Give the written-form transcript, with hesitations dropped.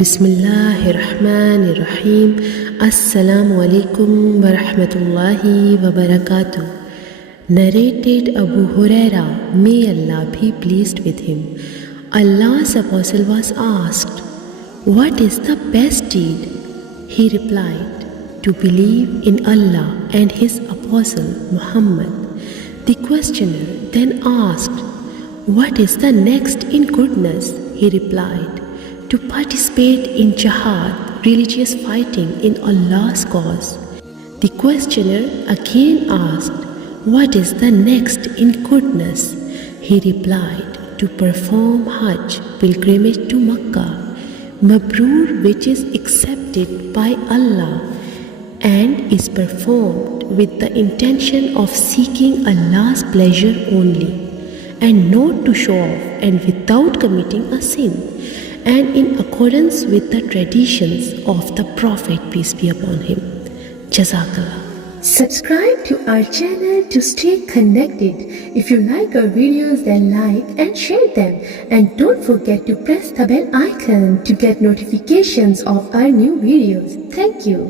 Bismillahirrahmanirrahim. Assalamu alaikum wa rahmatullahi wa barakatuh. Narrated Abu Huraira, may Allah be pleased with him. Allah's apostle was asked, "What is the best deed?" He replied, "To believe in Allah and His apostle Muhammad." The questioner then asked, "What is the next in goodness?" He replied, "To participate in jihad, religious fighting in Allah's cause." The questioner again asked, "What is the next in goodness?" He replied, "To perform Hajj, pilgrimage to Makkah, Mabrur, which is accepted by Allah and is performed with the intention of seeking Allah's pleasure only, and not to show off and without committing a sin, and in accordance with the traditions of the Prophet, peace be upon him." Jazakallah. Subscribe to our channel to stay connected. If you like our videos, then like and share them. And don't forget to press the bell icon to get notifications of our new videos. Thank you.